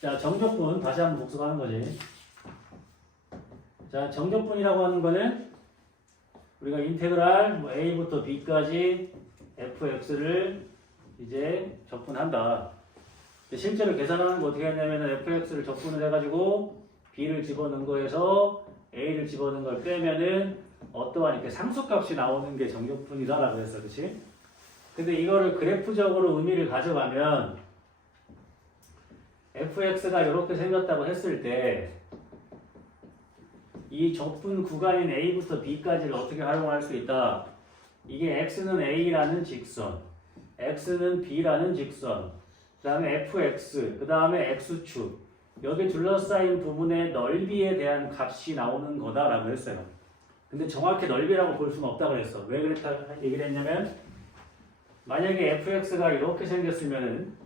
자, 정적분 다시 한번 복습하는 거지. 자, 정적분이라고 하는 거는 우리가 인테그랄 뭐 a부터 b까지 fx를 이제 적분한다. 실제로 계산하는 거 어떻게 했냐면 fx를 적분을 해가지고 b를 집어넣은 거에서 a를 집어넣은 걸 빼면은 어떠한 이렇게 상수값이 나오는 게 정적분이다라고 그랬어, 그렇지? 근데 이거를 그래프적으로 의미를 가져가면 fx가 이렇게 생겼다고 했을 때 이 적분 구간인 a부터 b까지를 어떻게 활용할 수 있다? 이게 x는 a라는 직선, x는 b라는 직선, 그 다음에 fx, 그 다음에 x축, 여기 둘러싸인 부분의 넓이에 대한 값이 나오는 거다라고 했어요. 근데 정확히 넓이라고 볼 수는 없다고 그랬어. 왜 그랬다 얘기를 했냐면 만약에 fx가 이렇게 생겼으면은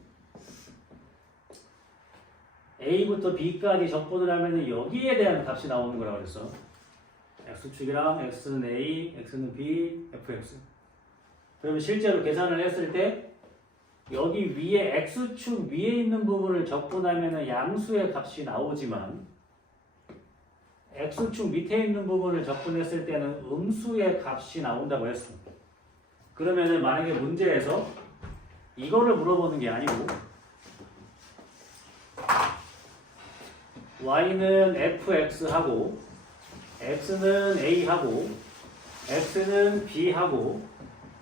a부터 b까지 적분을 하면 여기에 대한 값이 나오는 거라고 그랬어. x축이랑 x는 a, x는 b, fx. 그러면 실제로 계산을 했을 때 여기 위에 x축 위에 있는 부분을 적분하면 양수의 값이 나오지만 x축 밑에 있는 부분을 적분했을 때는 음수의 값이 나온다고 했어. 그러면은 만약에 문제에서 이거를 물어보는 게 아니고 y는 fx하고 x는 a하고 x는 b하고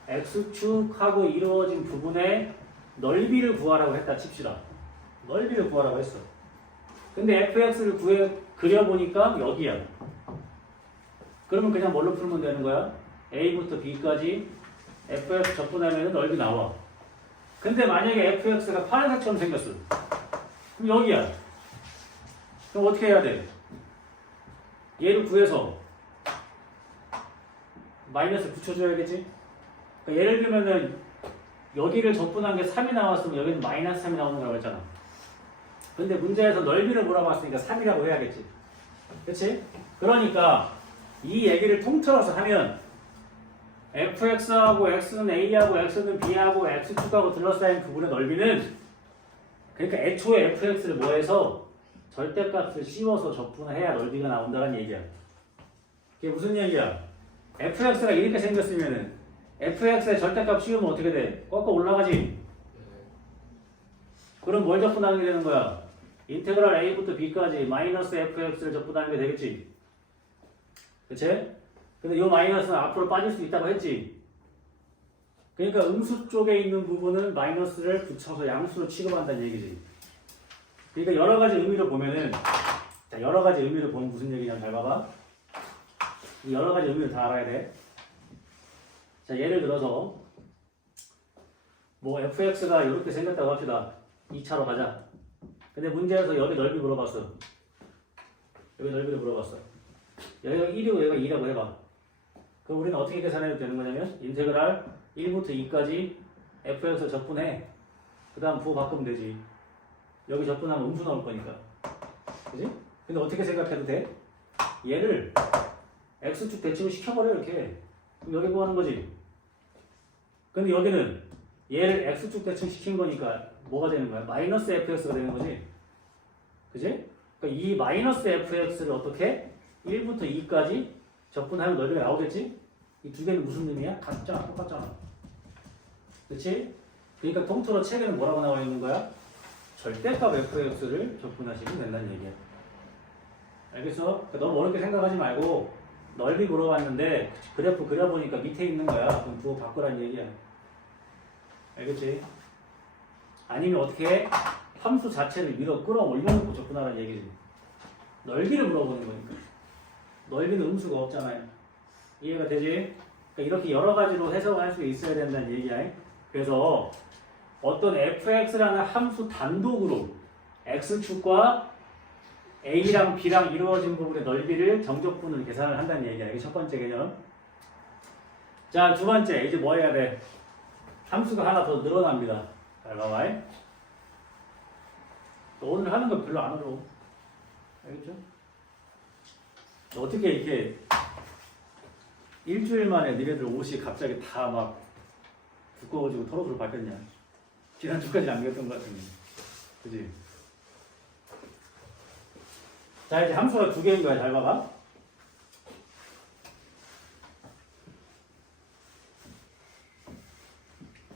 x축하고 이루어진 부분의 넓이를 구하라고 했다 칩시다. 넓이를 구하라고 했어. 근데 fx를 그려보니까 여기야. 그러면 그냥 뭘로 풀면 되는 거야? a부터 b까지 fx 적분하면 넓이 나와. 근데 만약에 fx가 파란색처럼 생겼어. 그럼 여기야. 그럼 어떻게 해야 돼? 얘를 구해서 마이너스 붙여줘야겠지? 그러니까 예를 들면은 여기를 적분한 게 3이 나왔으면 여기는 마이너스 3이 나오는 거라고 했잖아. 근데 문제에서 넓이를 물어봤으니까 3이라고 해야겠지. 그치? 그러니까 이 얘기를 통틀어서 하면 fx하고 x는 a하고 x는 b하고 x축하고 둘러싸인 부분의 넓이는 그러니까 애초에 fx를 뭐해서 절대값을 씌워서 적분해야 넓이가 나온다는 얘기야. 이게 무슨 얘기야? fx가 이렇게 생겼으면은 fx의 절대값 씌우면 어떻게 돼? 꺾어 올라가지? 그럼 뭘 적분하게 되는 거야? 인테그랄 a부터 b까지 마이너스 fx를 적분하는 게 되겠지? 그치? 근데 이 마이너스는 앞으로 빠질 수 있다고 했지? 그러니까 음수 쪽에 있는 부분은 마이너스를 붙여서 양수로 취급한다는 얘기지. 그러니까 여러 가지 의미로 보면은, 자, 여러 가지 의미로 보면 무슨 얘기냐면 잘 봐봐. 여러 가지 의미를 다 알아야 돼. 자, 예를 들어서 뭐 fx가 이렇게 생겼다고 합시다. 2차로 가자. 근데 문제에서 여기 넓이 물어봤어. 여기 넓이를 물어봤어. 여기가 1이고 여기가 2라고 해봐. 그럼 우리는 어떻게 계산해도 되는 거냐면 인테그랄 1부터 2까지 fx를 적분해. 그 다음 부호 바꾸면 되지. 여기 적분하면 음수 나올 거니까. 그지? 근데 어떻게 생각해도 돼? 얘를 x축 대칭을 시켜버려 이렇게. 그럼 여기 구하는 거지. 근데 여기는 얘를 x축 대칭 시킨 거니까 뭐가 되는 거야? 마이너스 fx가 되는 거지. 그지? 그러니까 이 마이너스 fx를 어떻게? 1부터 2까지 적분하면 넓이가 나오겠지? 이 두 개는 무슨 의미야? 같잖아. 똑같잖아. 그치? 그러니까 통틀어 책에는 뭐라고 나와 있는 거야? 절대값 fx를 적분하시면 된다는 얘기야. 알겠어? 그러니까 너무 어렵게 생각하지 말고 넓이 물어봤는데 그래프 그려보니까 밑에 있는 거야. 그럼 부호 바꾸라는 얘기야. 알겠지? 아니면 어떻게 해? 함수 자체를 밀어 끌어올려놓고 접근하라는 얘기지. 넓이를 물어보는 거니까. 넓이는 음수가 없잖아요. 이해가 되지? 그러니까 이렇게 여러 가지로 해석할 수 있어야 된다는 얘기야. 그래서 어떤 fx라는 함수 단독으로 x축과 a랑 b랑 이루어진 부분의 넓이를 정적분으로 계산을 한다는 얘기야. 이게 첫 번째 개념. 자, 두 번째. 이제 뭐 해야 돼? 함수가 하나 더 늘어납니다. 잘 봐봐. 오늘 하는 거 별로 안 어려워. 알겠죠? 어떻게 이렇게 일주일 만에 니네들 옷이 갑자기 다 막 두꺼워지고 털옷으로 바뀌었냐? 지난주까지 안 그랬던 것 같은데. 그지? 자, 이제 함수가 두 개인 거야. 잘 봐봐.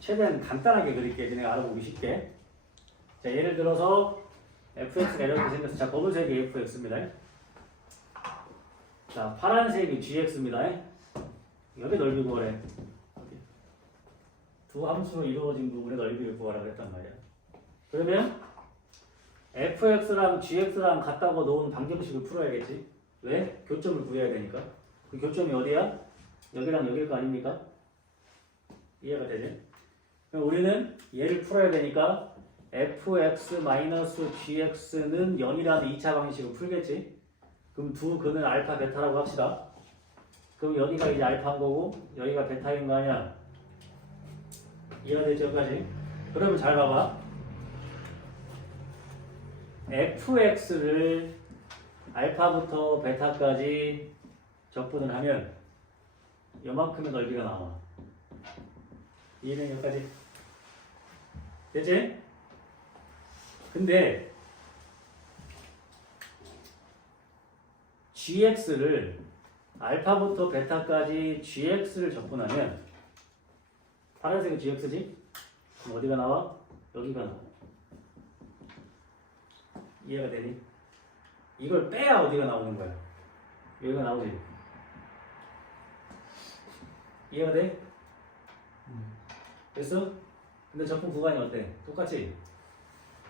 최대한 간단하게 그릴게. 그냥 알아보기 쉽게. 자, 예를 들어서 fx가 이렇게 생겨서, 자, 검은색이 fx입니다. 자, 파란색이 gx입니다. 여기 넓이 구하래. 두 함수로 이루어진 부분의 넓이를 구하라 그랬단 말이야. 그러면 fx랑 gx랑 같다고 놓은 방정식을 풀어야겠지. 왜? 교점을 구해야 되니까. 그 교점이 어디야? 여기랑 여기일 거 아닙니까? 이해가 되지? 그럼 우리는 얘를 풀어야 되니까 fx-gx는 0이라는 2차 방식을 풀겠지. 그럼 두 근을 알파, 베타라고 합시다. 그럼 여기가 이제 알파인 거고 여기가 베타인 거 아니야? 이해가 되죠? 여기까지? 그러면 잘 봐봐. fx를 알파부터 베타까지 적분을 하면 요만큼의 넓이가 나와. 이해는 여기까지? 됐지? 근데 gx를 알파부터 베타까지 gx를 적분하면 파란색은 gx지? 그럼 어디가 나와? 여기가 나와. 이해가 되니? 이걸 빼야 어디가 나오는 거야? 여기가 나오지? 이해가 돼? 됐어? 근데 적분 구간이 어때? 똑같지?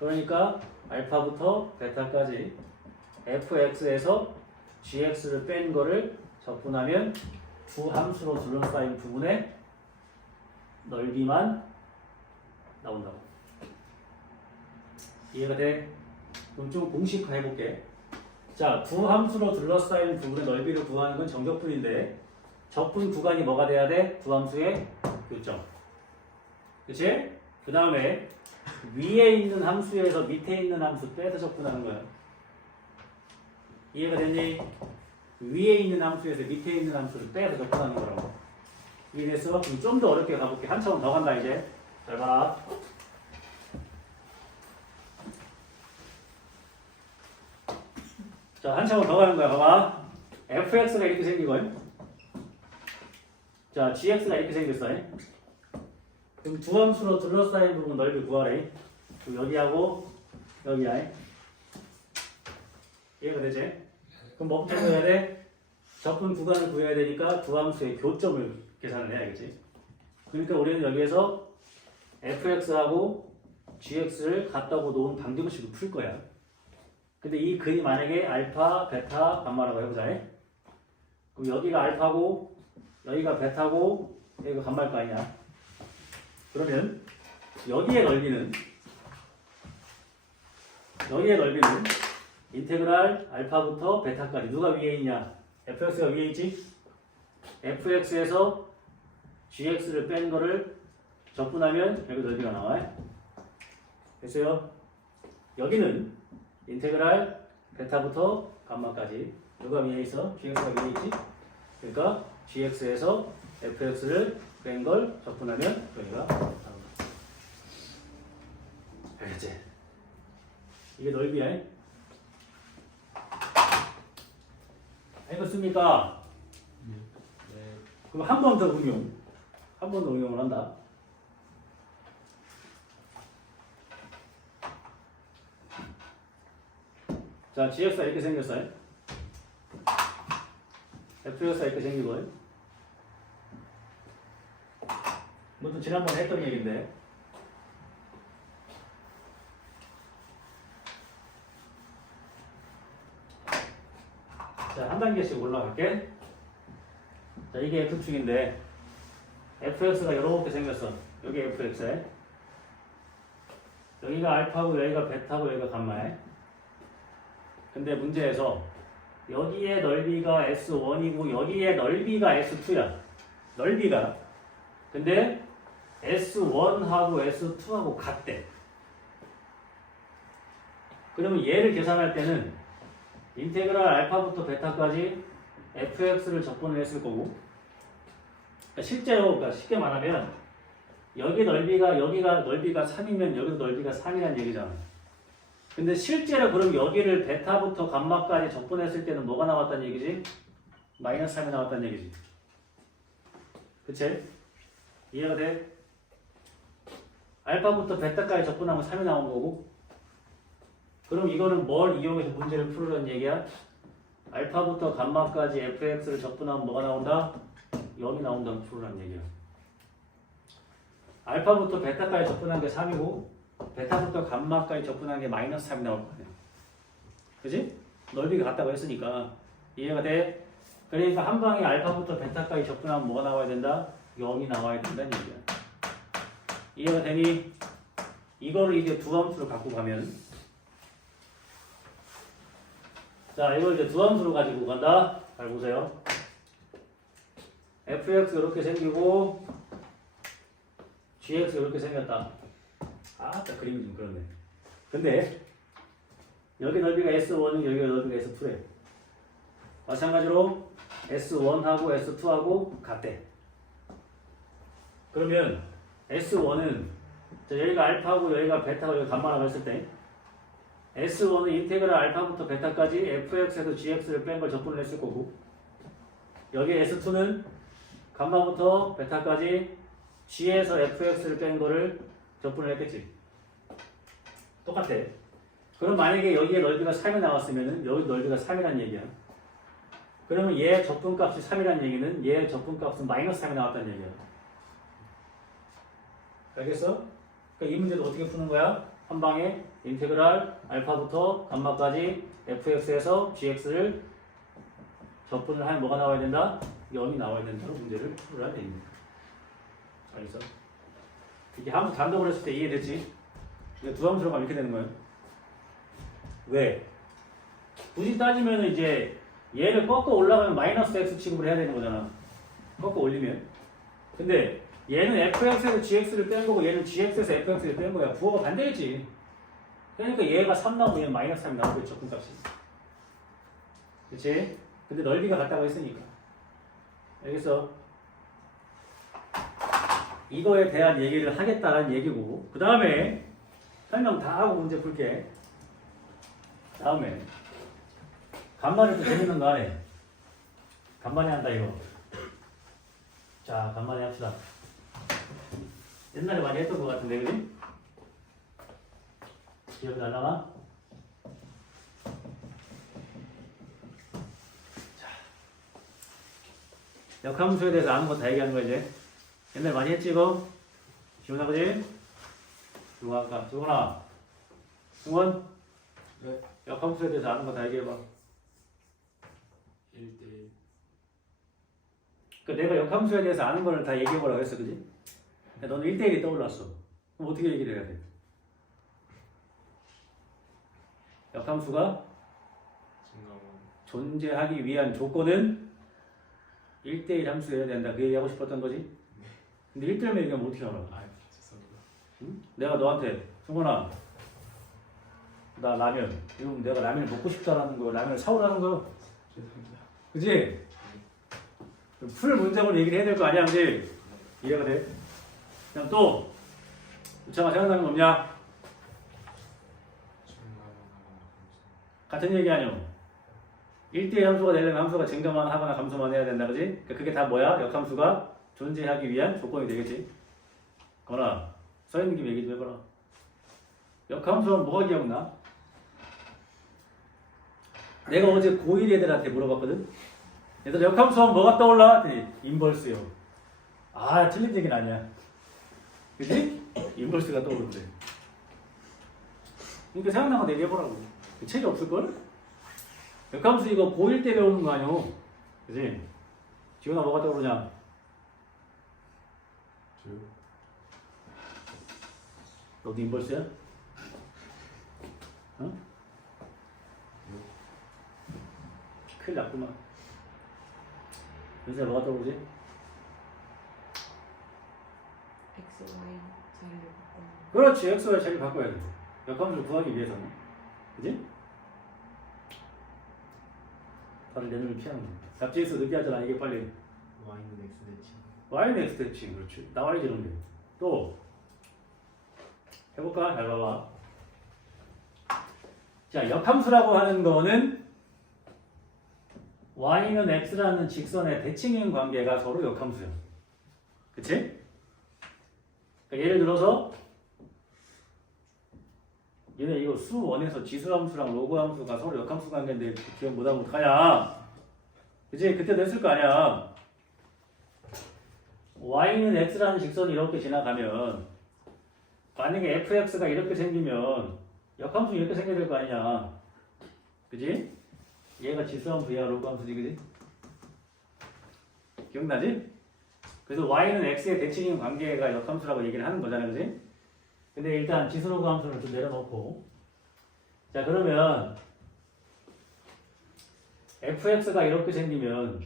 그러니까 알파부터 베타까지 fx에서 gx를 뺀 거를 적분하면 두 함수로 둘러싸인 부분의 넓이만 나온다고. 이해가 돼? 그럼 좀 공식화 해볼게. 자, 두 함수로 둘러싸인 부분의 넓이를 구하는 건 정적분인데 적분 구간이 뭐가 돼야 돼? 두 함수의 교점. 그치? 그 다음에 위에 있는 함수에서 밑에 있는 함수 빼서 적분하는 거야. 이해가 됐니? 위에 있는 함수에서 밑에 있는 함수를 빼서 적분하는 거라고. 이해됐어? 그럼 좀 더 어렵게 가볼게. 한 차원 더 간다 이제. 잘 봐라. 자, 한 차원 더 가는 거야. 봐봐. fx가 이렇게 생기고, 자, gx가 이렇게 생겼어. 그럼 두 함수로 둘러싸인 부분 넓이 구하래. 여기하고 여기야. 이해가 되지? 그럼 뭐부터 구해야 돼? 적분 구간을 구해야 되니까 두 함수의 교점을 계산을 해야겠지. 그러니까 우리는 여기에서 fx하고 gx를 같다고 놓은 방정식을 풀 거야. 근데 이 근이 만약에 알파, 베타, 감마라고 해보자. 그럼 여기가 알파고 여기가 베타고 여기가 감마일 거 아니야. 그러면 여기의 넓이는 인테그랄 알파부터 베타까지 누가 위에 있냐? fx가 위에 있지? fx에서 gx를 뺀 거를 적분하면 여기 넓이가 나와. 됐어요? 여기는 인테그랄 베타부터 감마까지 누가 위에 있어? gx가 위에 있지? 그러니까 gx에서 fx를 뺀 걸 적분하면 여기가 나온다. 알겠지? 이게 넓이야. 알겠습니까? 네. 그럼 한 번 더 응용. 한 번 더 응용을 한다. 자, gx가 이렇게 생겼어요. fx가 이렇게 생기고. 이것도 지난번에 했던 얘기인데. 자, 한 단계씩 올라갈게. 자, 이게 X축인데 fx가 이렇게 생겼어. 여기 fx에 여기가 알파고 여기가 베타고 여기가 감마에. 근데 문제에서 여기의 넓이가 S1이고 여기의 넓이가 S2야. 넓이가. 근데 S1하고 S2하고 같대. 그러면 얘를 계산할 때는 인테그랄 알파부터 베타까지 fx를 적분을 했을 거고, 그러니까 실제로, 그러니까 쉽게 말하면 여기가 넓이가 3이면 여기도 넓이가 3이라는 얘기잖아. 근데 실제로 그럼 여기를 베타부터 감마까지 적분했을 때는 뭐가 나왔다는 얘기지? 마이너스 3이 나왔다는 얘기지. 그치? 이해가 돼? 알파부터 베타까지 적분하면 3이 나온 거고, 그럼 이거는 뭘 이용해서 문제를 풀으라는 얘기야? 알파부터 감마까지 fx를 적분하면 뭐가 나온다? 0이 나온다는 풀으라는 얘기야. 알파부터 베타까지 적분한 게 3이고 베타부터 감마까지 적분한 게 마이너스 3이 나올 거 아니야. 그지? 넓이가 같다고 했으니까 이해가 돼? 그러니까 한 방에 알파부터 베타까지 적분하면 뭐가 나와야 된다? 0이 나와야 된다는 얘기야. 이해가 되니? 이거를 이제 두 함수로 갖고 가면, 자, 이걸 이제 두 함수로 가지고 간다. 잘 보세요. fx 이렇게 생기고 gx 이렇게 생겼다. 딱 그림이 좀 그렇네. 근데 여기 넓이가 S1은 여기 넓이가 S2래. 마찬가지로 S1하고 S2하고 같대. 그러면 S1은 여기가 알파고 여기가 베타고 여기 감마라고 했을 때 S1은 인테그랄 알파부터 베타까지 fx에서 gx를 뺀 걸 적분을 했을 거고, 여기 S2는 감마부터 베타까지 g에서 fx를 뺀 거를 적분을 했겠지. 똑같아. 그럼 만약에 여기에 넓이가 3이 나왔으면 여기 넓이가 3이라는 얘기야. 그러면 얘 적분값이 3이라는 얘기는 얘 적분값은 마이너스 3이 나왔다는 얘기야. 알겠어? 그러니까 이 문제도 어떻게 푸는 거야? 한 방에 인테그랄 알파부터 감마까지 fx에서 gx를 적분을 하면 뭐가 나와야 된다? 0이 나와야 된다로 문제를 풀어야 됩니다. 알겠어? 이게 함수 단독으로 했을 때 이해되지? 두 함수로 가면 이렇게 되는 거예요. 왜? 굳이 따지면 이제 얘를 꺾어 올라가면 마이너스 x 취급을 해야 되는 거잖아. 꺾어 올리면. 근데 얘는 fx에서 gx를 뺀 거고 얘는 gx에서 fx를 뺀 거야. 부호가 반대겠지. 그러니까 얘가 3 나오면 얘는 마이너스 3이 나오겠죠. 적분값이. 그치? 근데 넓이가 같다고 했으니까. 알겠어? 이거에 대한 얘기를 하겠다는 얘기고, 그 다음에 설명 다 하고 문제 풀게. 다음에 간만에 또 재밌는 거 하네. 간만에 한다 이거. 자, 간만에 합시다. 옛날에 많이 했던 것 같은데, 그지? 기억이 안 나나? 자, 역함수에 대해서 아는 거 다 얘기하는 거 이제. 옛날 많이 했지 이거? 지훈아, 그지? 중원아, 중원아, 중원? 네. 역함수에 대해서 아는 거 다 얘기해봐. 1대1. 그러니까 내가 역함수에 대해서 아는 거를 다 얘기해보라고 했어, 그지? 그러니까 너는 1대1이 떠올랐어. 그럼 어떻게 얘기를 해야 돼? 역함수가 증가만. 존재하기 위한 조건은 1대1 함수여야 된다. 그 얘기하고 싶었던 거지? 근데 1대1만 얘기하면 어떻게 알아? 아, 죄송합니다. 응? 내가 너한테 승원아, 나 라면, 이러면 내가 라면을 먹고 싶다라는 거, 라면을 사오라는 거, 죄송합니다. 그지? 풀 문장으로 얘기를 해야 될 거 아니야, 그지? 이해가 돼? 그냥 또 우창아 생각나는 거 없냐? 증가만 같은 얘기 아니오? 1대1 함수가 되려면 함수가 증가만 하거나 감소만 해야 된다, 그지? 그러니까 그게 다 뭐야? 역함수가 존재하기 위한 조건이 되겠지? 거나 써있는 김에 얘기 좀 해봐라. 역함수는 뭐가 기억나? 내가 어제 고1 애들한테 물어봤거든? 얘들 역함수 하면 뭐가 떠올라? 했더니 인벌스요. 아, 틀린 얘기는 아니야. 그치? 인벌스가 떠오른대. 그러니까 생각난 거 얘기해보라고. 책이 없을걸? 역함수 이거 고1 때 배우는 거 아니오? 그치? 지훈아 뭐가 떠오르냐? 저요? 너도 인벌스야? 응? 큰일 났구만. 요새 뭐가 떠오르지? X, Y 자리를 바꾸는 그렇지. X와 자리를 바꿔야 돼. 역함수를 구하기 위해서는. 그지? 다른 내눈을 피하는 거야. 잡지에서 느끼하잖아. 이게 빨리. Y는 X 대칭. Y는 X 대칭. 그렇지. 나와야지 이런 게. 또 해볼까? 잘 봐봐. 자, 역함수라고 하는 거는 y는 x라는 직선의 대칭인 관계가 서로 역함수야. 그치? 그러니까 예를 들어서 얘네 이거 수1에서 지수함수랑 로그함수가 서로 역함수 관계인데 기억 못하면 어떡하냐? 그치? 그때도 했을 거 아니야. y는 x라는 직선이 이렇게 지나가면 만약에 fx가 이렇게 생기면 역함수 이렇게 생겨야 될 거 아니냐? 그지? 얘가 지수함수, 얘가 로그함수지, 그지? 기억나지? 그래서 y는 x의 대칭인 관계가 역함수라고 얘기를 하는 거잖아, 그지? 근데 일단 지수 로그함수를 좀 내려놓고, 자 그러면 fx가 이렇게 생기면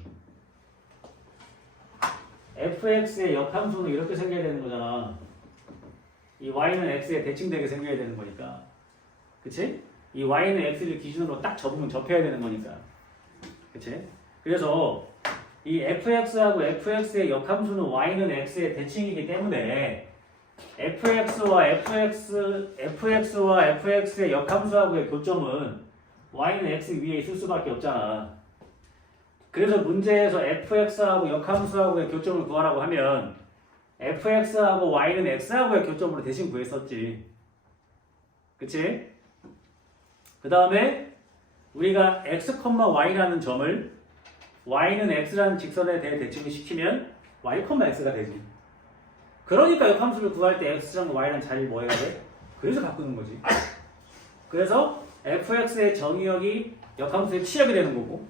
fx의 역함수는 이렇게 생겨야 되는 거잖아. 이 y는 x에 대칭되게 생겨야 되는 거니까. 그치? 이 y는 x를 기준으로 딱 접으면 접해야 되는 거니까. 그치? 그래서 이 fx하고 fx의 역함수는 y는 x의 대칭이기 때문에 fx와 fx의 역함수하고의 교점은 y는 x 위에 있을 수밖에 없잖아. 그래서 문제에서 fx하고 역함수하고의 교점을 구하라고 하면 fx하고 y는 x하고의 교점으로 대신 구했었지. 그치? 그 다음에 우리가 x, y라는 점을 y는 x라는 직선에 대해 대칭을 시키면 y, x가 되지. 그러니까 역함수를 구할 때 x랑 y라는 자리를 뭐 해야 돼? 그래서 바꾸는 거지. 그래서 fx의 정의역이 역함수의 치역이 되는 거고,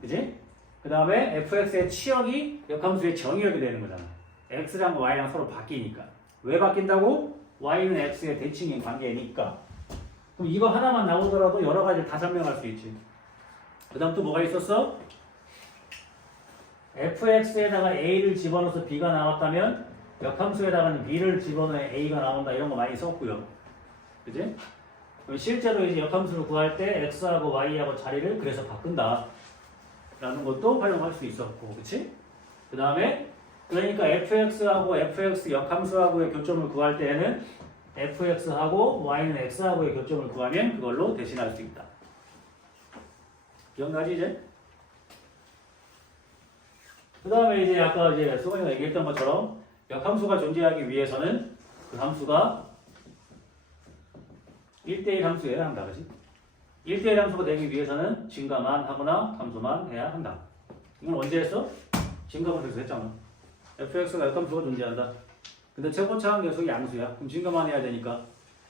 그지? 그 다음에 fx의 치역이 역함수의 정의역이 되는 거잖아. x랑 y랑 서로 바뀌니까. 왜 바뀐다고? y는 x의 대칭인 관계니까. 그럼 이거 하나만 나오더라도 여러 가지를 다 설명할 수 있지. 그 다음 또 뭐가 있었어? fx에다가 a를 집어넣어서 b가 나왔다면 역함수에다가는 b를 집어넣어 a가 나온다, 이런 거 많이 썼고요. 그지? 그럼 실제로 이제 역함수를 구할 때 x하고 y하고 자리를 그래서 바꾼다 라는 것도 활용할 수 있었고, 그치? 그 다음에 그러니까 fx하고 fx 역함수하고의 교점을 구할 때에는 fx하고 y는 x하고의 교점을 구하면 그걸로 대신할 수 있다. 기억나지 이제? 그 다음에 이제 아까 이제 수건이가 얘기했던 것처럼 역함수가 존재하기 위해서는 그 함수가 1대1 함수여야 한다, 그지? 1대1 함수가 되기 위해서는 증가만 하거나 함수만 해야 한다. 이건 언제 했어? 증가분석에서 했잖아. fx가 역함수가 존재한다. 근데 최고차항 녀석이 양수야. 그럼 증가만 해야 되니까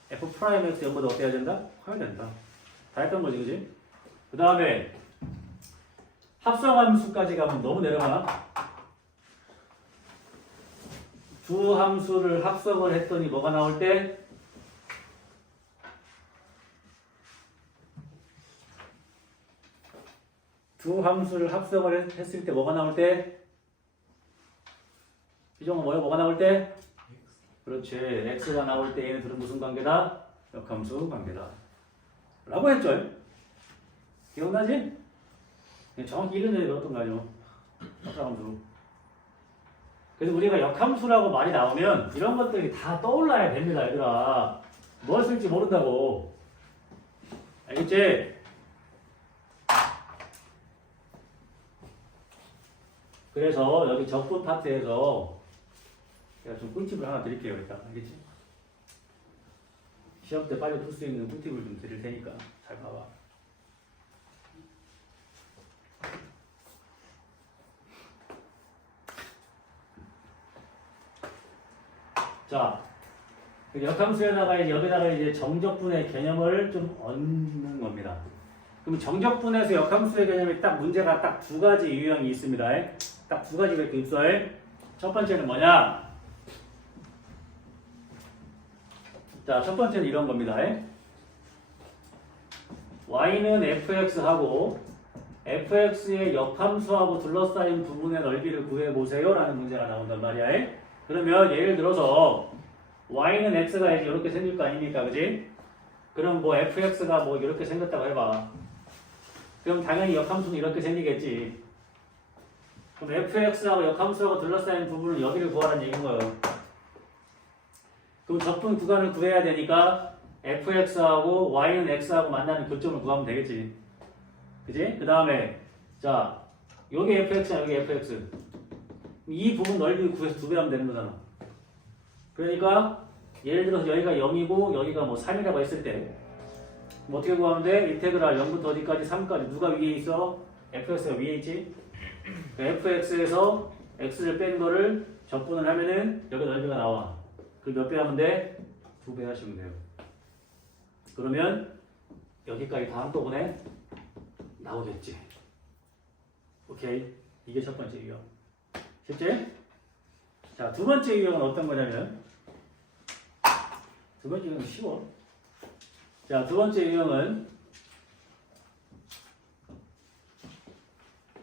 f 프라임 x 0보다 어때야 된다? 커야 된다. 다 했던 거지, 그지? 그 다음에 합성함수까지 가면 너무 내려가나? 두 함수를 합성을 했더니 뭐가 나올 때? 두 함수를 합성을 했을 때 뭐가 나올 때? 비정은 뭐가 나올 때? 그렇지. x가 나올 때 얘네들은 무슨 관계다? 역함수 관계다. 라고 했죠. 기억나지? 정확히 이런 얘기가 어떤 거죠? 역함수. 그래서 우리가 역함수라고 말이 나오면 이런 것들이 다 떠올라야 됩니다, 얘들아. 뭘 쓸지 모른다고. 알겠지? 그래서 여기 적분 파트에서 제가 좀 꿀팁을 하나 드릴게요, 일단. 알겠지? 시험 때 빨리 풀 수 있는 꿀팁을 좀 드릴 테니까 잘 봐봐. 자, 역함수에다가 이제 여기다가 이제 정적분의 개념을 좀 얹는 겁니다. 그럼 정적분에서 역함수의 개념이 딱 문제가 딱 두 가지 유형이 있습니다. 딱 두 가지가 이렇게 있어. 첫 번째는 뭐냐? 자, 첫 번째는 이런 겁니다. y는 fx하고 fx의 역함수하고 둘러싸인 부분의 넓이를 구해보세요 라는 문제가 나온단 말이야. 그러면 예를 들어서 y는 x가 이렇게 생길 거 아닙니까? 그지? 그럼 뭐 fx가 뭐 이렇게 생겼다고 해봐. 그럼 당연히 역함수는 이렇게 생기겠지. 그럼 fx하고 역함수하고 둘러싸인 부분을 여기를 구하라는 얘기인 거예요. 그럼 적분 구간을 구해야 되니까 fx하고 y는 x하고 만나는 교점을 구하면 되겠지. 그지? 그 다음에 자 여기 fx야 여기 fx 이 부분 넓이 구해서 2배 하면 되는 거잖아. 그러니까 예를 들어서 여기가 0이고 여기가 뭐 3이라고 했을 때 뭐 어떻게 구하면 돼? 인테그랄 0부터 어디까지 3까지 누가 위에 있어? fx가 위에 있지? fx에서 x를 뺀 거를 적분을 하면은 여기 넓이가 나와. 그걸 몇 배 하면 돼? 2배 하시면 돼요. 그러면 여기까지 다 한꺼번에 나오겠지. 오케이. 이게 첫 번째 유형. 쉽지? 자, 두 번째 유형은 어떤 거냐면 두 번째 유형은 쉬워. 자, 두 번째 유형은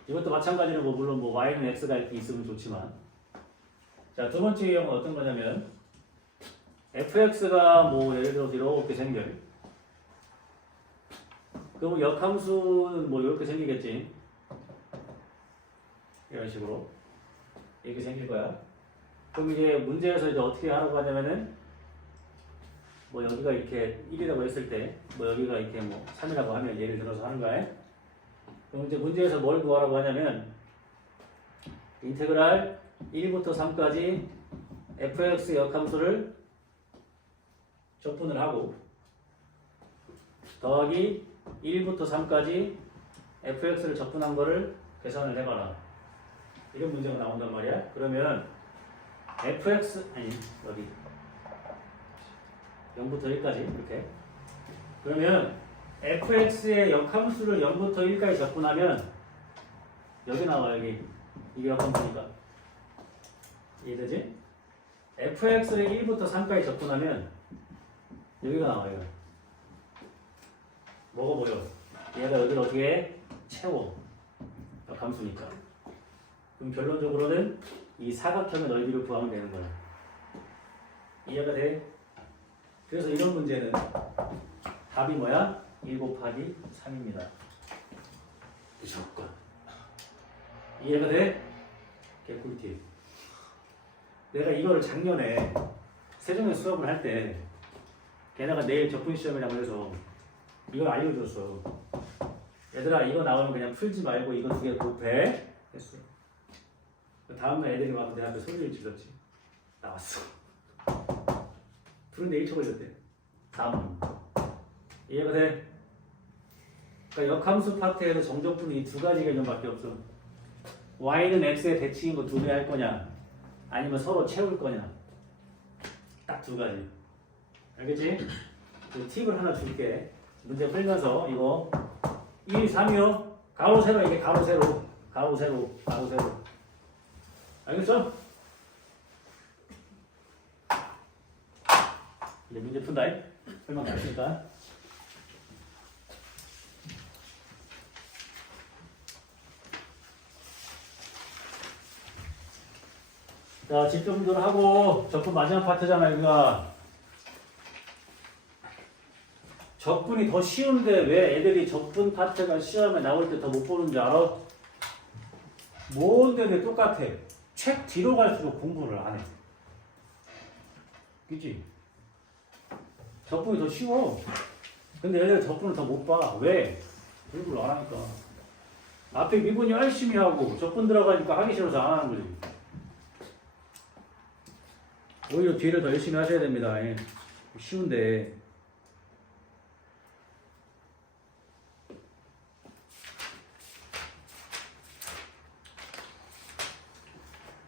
이것도 마찬가지로 뭐 물론 뭐 y는 x가 이렇게 있으면 좋지만 자, 두 번째 유형은 어떤 거냐면 fx가 뭐 예를 들어서 이렇게 생겨. 그럼 역함수는 뭐 이렇게 생기겠지. 이런 식으로 이렇게 생길 거야. 그럼 이제 문제에서 이제 어떻게 하라고 하냐면은 뭐 여기가 이렇게 1이라고 했을 때 뭐 여기가 이렇게 뭐 3이라고 하면 예를 들어서 하는 거야. 그럼 이제 문제에서 뭘 구하라고 하냐면 인테그랄 1부터 3까지 fx 역함수를 적분을 하고 더하기 1부터 3까지 fx를 적분한 거를 계산을 해봐라. 이런 문제가 나온단 말이야. 그러면 fx 아니 여기 0부터 1까지 이렇게 그러면 fx의 역함수를 0부터 1까지 적분하면 여기 나와. 여기 이게 역함수니까 이해되지? fx를 1부터 3까지 적분하면 여기가 나와요. 뭐가 보여? 얘가 여기를 어떻게 채워. 역함수니까. 그럼 결론적으로는 이 사각형의 넓이를 구하면 되는 거야. 이해가 돼? 그래서 이런 문제는 답이 뭐야? 1 곱하기 3입니다. 무조건. 이해가 돼? 개꿀팁. 내가 이거를 작년에 세종의 수업을 할 때 걔네가 내일 적분 시험이라고 해서 이걸 알려줬어. 얘들아 이거 나오면 그냥 풀지 말고 이거 2개 곱해 했어. 다음날 애들이 와서 내 앞에 소리를 질렀지. 나왔어. 그런데 1초 걸렸대. 3. 이해가 돼? 그러니까 역함수 파트에서 정적분은 이 두 가지 개념밖에 없어. y는 x의 대칭인 거 2배 할 거냐 아니면 서로 채울 거냐. 딱 두 가지. 알겠지? 그 팁을 하나 줄게. 문제 풀면서 이거 1, 3이요. 가로 세로 이게 가로 세로 가로 세로 가로 세로. 알겠어? 이제 문제 푼다. 설명 다 했으니까. 자, 집중들 하고 적분 마지막 파트잖아. 여기가 적분이 더 쉬운데 왜 애들이 적분 파트가 시험에 나올 때 더 못 보는지 알아? 뭔데 똑같아. 책 뒤로 갈수록 공부를 안 해. 그치? 적분이 더 쉬워. 근데 얘들 적분을 더 못 봐. 왜? 공부를 안 하니까. 앞에 미분이 열심히 하고 적분 들어가니까 하기 싫어서 안 하는 거지. 오히려 뒤를 더 열심히 하셔야 됩니다. 쉬운데.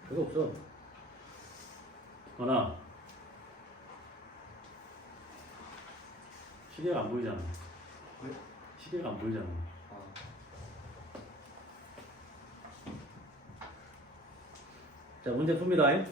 별거 없어. 거나 시계가 안 보이잖아. 왜? 시계가 안 보이잖아. 자, 문제 풉니다.